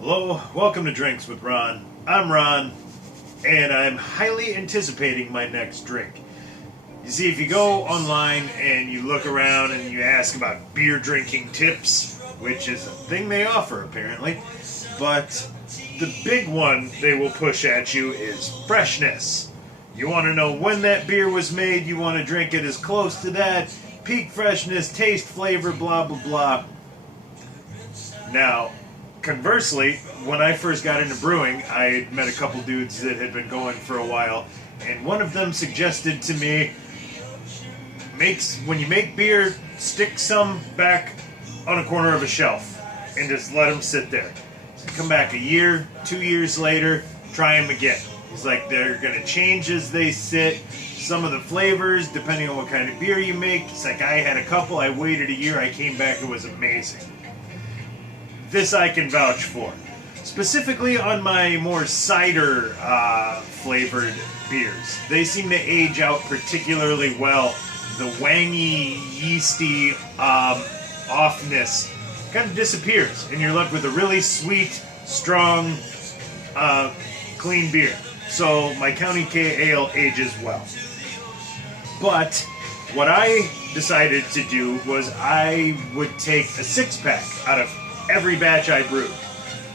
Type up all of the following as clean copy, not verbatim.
Hello, welcome to Drinks with Ron. I'm Ron, and I'm highly anticipating my next drink. You see, if you go online and you look around and you ask about beer drinking tips, which is a thing they offer apparently, but the big one they will push at you is freshness. You want to know when that beer was made, you want to drink it as close to that, peak freshness, taste, flavor, blah blah blah. Now, conversely, when I first got into brewing, I met a couple dudes that had been going for a while, and one of them suggested to me, when you make beer, stick some back on a corner of a shelf and just let them sit there. So come back a year, 2 years later, try them again. He's like, they're going to change as they sit. Some of the flavors, depending on what kind of beer you make. It's like, I had a couple, I waited a year, I came back, it was amazing. This I can vouch for. Specifically on my more cider flavored beers. They seem to age out particularly well. The wangy, yeasty offness kind of disappears, and you're left with a really sweet, strong, clean beer. So my County K Ale ages well. But what I decided to do was I would take a 6-pack out of every batch I brewed,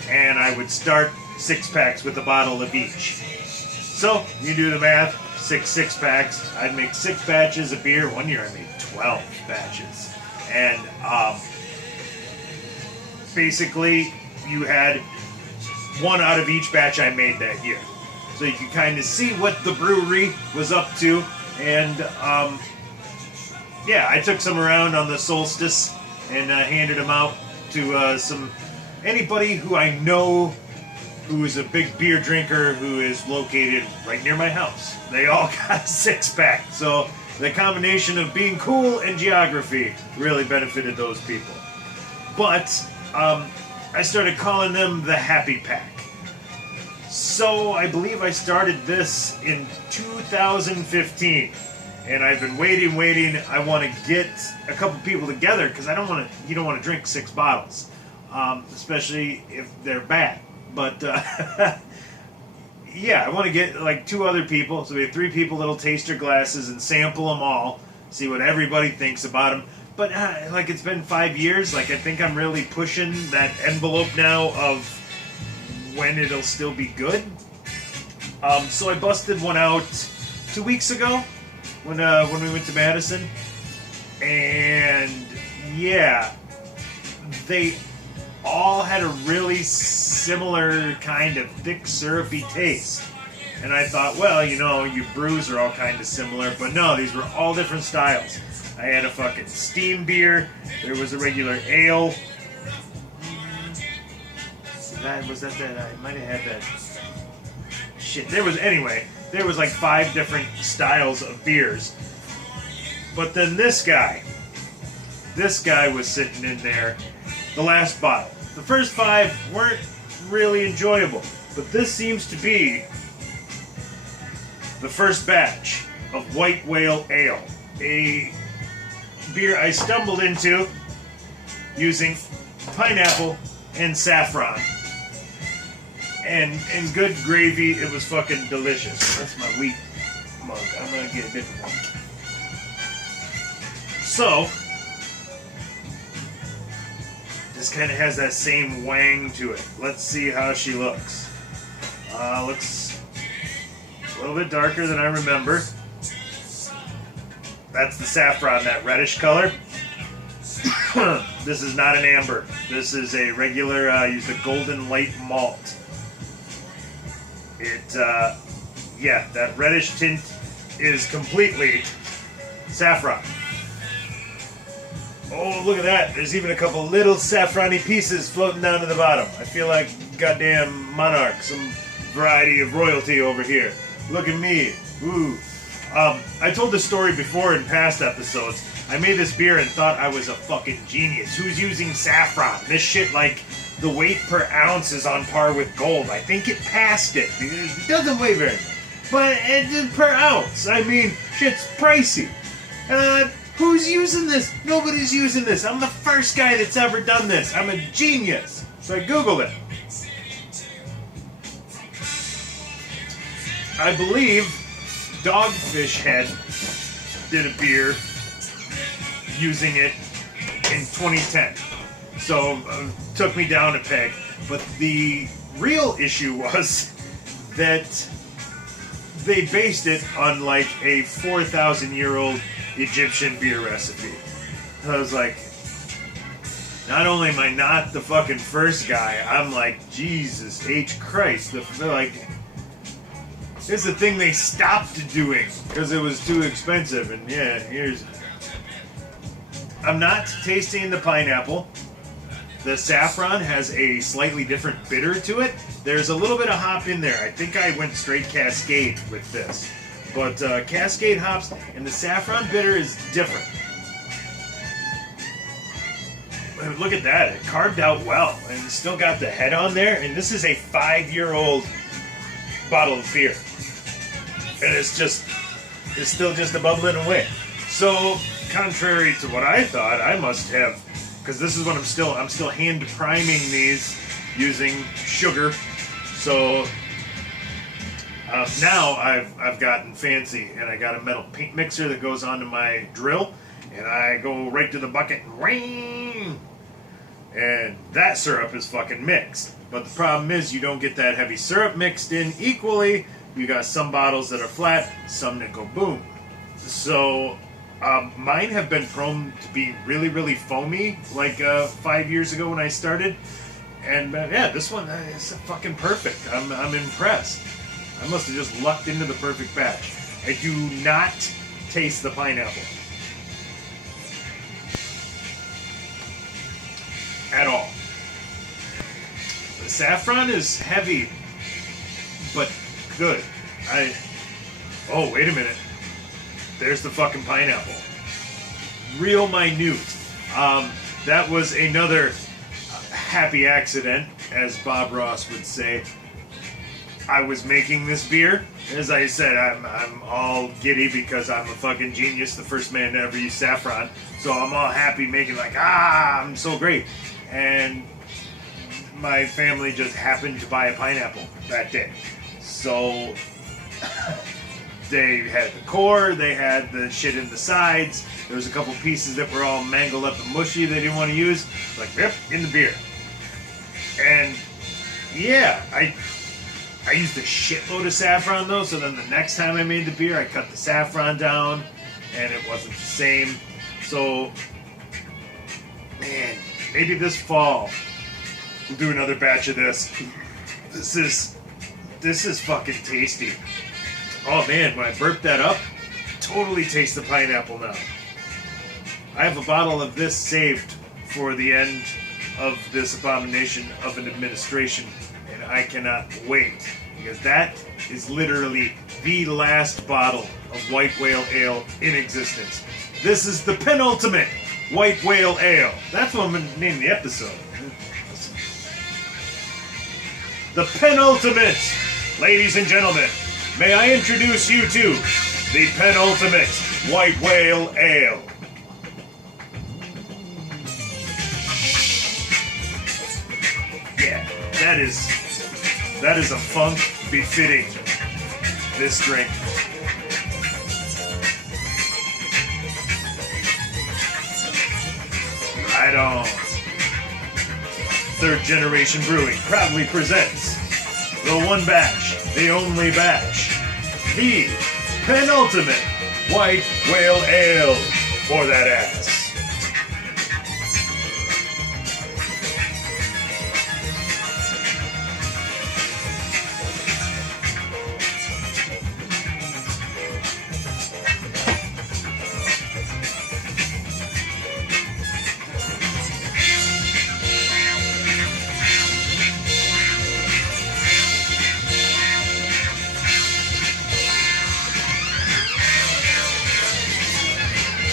and I would start 6-packs with a bottle of each. So you do the math, 6-packs. I'd make 6 batches of beer. One year I made 12 batches, and basically you had one out of each batch I made that year, so you could kind of see what the brewery was up to. And yeah, I took some around on the solstice and handed them out to anybody who I know who is a big beer drinker who is located right near my house. They all got a 6-pack. So the combination of being cool and geography really benefited those people. But I started calling them the Happy Pack. So I believe I started this in 2015. And I've been waiting. I want to get a couple people together because you don't want to drink 6 bottles, especially if they're bad. But yeah, I want to get like 2 other people. So we have 3 people that'll taste their glasses and sample them all, see what everybody thinks about them. But like, it's been 5 years. Like, I think I'm really pushing that envelope now of when it'll still be good. So I busted one out 2 weeks ago. When we went to Madison, and yeah, they all had a really similar kind of thick, syrupy taste. And I thought, well, you brews are all kind of similar, but no, these were all different styles. I had a fucking steam beer. There was a regular ale. I might have had that. Shit, there was like 5 different styles of beers. But then this guy was sitting in there, the last bottle. The first 5 weren't really enjoyable, but this seems to be the first batch of White Whale Ale, a beer I stumbled into using pineapple and saffron. And good gravy, it was fucking delicious. That's my wheat mug. I'm gonna get a different one. So, this kind of has that same wang to it. Let's see how she looks. Looks a little bit darker than I remember. That's the saffron, that reddish color. This is not an amber. This is a regular, used a golden light malt. Yeah, that reddish tint is completely saffron. Oh, look at that. There's even a couple little saffrony pieces floating down to the bottom. I feel like goddamn monarch, some variety of royalty over here. Look at me. Ooh. I told this story before in past episodes. I made this beer and thought I was a fucking genius. Who's using saffron? This shit, like, the weight per ounce is on par with gold. I think it passed it. It doesn't weigh very much. But it's per ounce. I mean, shit's pricey. Who's using this? Nobody's using this. I'm the first guy that's ever done this. I'm a genius. So I Googled it. I believe Dogfish Head did a beer using it in 2010. So took me down a peg. But the real issue was that they based it on like a 4,000-year-old Egyptian beer recipe. I was like, not only am I not the fucking first guy, I'm like, Jesus H. Christ. They're like, it's the thing they stopped doing because it was too expensive. And yeah, I'm not tasting the pineapple. The saffron has a slightly different bitter to it. There's a little bit of hop in there. I think I went straight Cascade with this. But Cascade hops and the saffron bitter is different. Look at that. It carved out well and still got the head on there. And this is a 5-year-old bottle of beer. And it's still just bubbling away. So, contrary to what I thought, I must have, because this is what I'm still hand priming these using sugar. So now I've gotten fancy and I got a metal paint mixer that goes onto my drill, and I go right to the bucket and ring, and that syrup is fucking mixed. But the problem is you don't get that heavy syrup mixed in equally. You got some bottles that are flat, some that go boom. So mine have been prone to be really, really foamy, like 5 years ago when I started. And yeah, this one is fucking perfect. I'm impressed. I must have just lucked into the perfect batch. I do not taste the pineapple at all. The saffron is heavy, but good. Oh, wait a minute. There's the fucking pineapple. Real minute. That was another happy accident, as Bob Ross would say. I was making this beer. As I said, I'm all giddy because I'm a fucking genius, the first man to ever use saffron. So I'm all happy making like, I'm so great. And my family just happened to buy a pineapple that day. So they had the core, they had the shit in the sides. There was a couple pieces that were all mangled up and mushy they didn't want to use. Like, yep, in the beer. And yeah, I used a shitload of saffron though, so then the next time I made the beer, I cut the saffron down, and it wasn't the same. So, man, maybe this fall we'll do another batch of this. This is fucking tasty. Oh man, when I burped that up, totally taste the pineapple now. I have a bottle of this saved for the end of this abomination of an administration, and I cannot wait, because that is literally the last bottle of White Whale Ale in existence. This is the penultimate White Whale Ale. That's what I'm going to name the episode. The penultimate, ladies and gentlemen, may I introduce you to the penultimate White Whale Ale. Yeah, that is a funk befitting this drink. Right on. Third Generation Brewing proudly presents the one batch, the only batch, the penultimate White Whale Ale for that ass.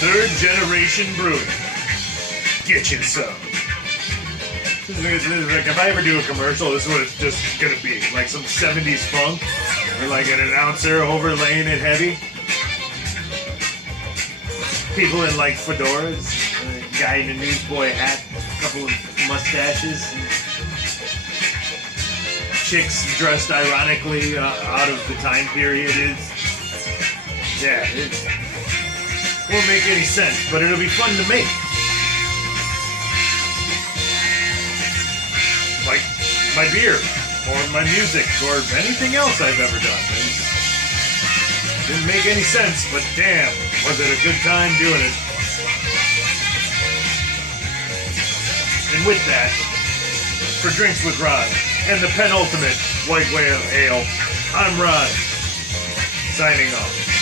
Third Generation Brewing. Get you some. Like, if I ever do a commercial, this is what it's just gonna be. Like some 70s funk, or like an announcer overlaying it heavy. People in like fedoras, a guy in a newsboy hat, a couple of mustaches. chicks dressed ironically out of the time period. It won't make any sense, but it'll be fun to make. Like my beer, or my music, or anything else I've ever done. It didn't make any sense, but damn, was it a good time doing it. And with that, for Drinks with Ron and the Penultimate White Whale Ale, I'm Ron, signing off.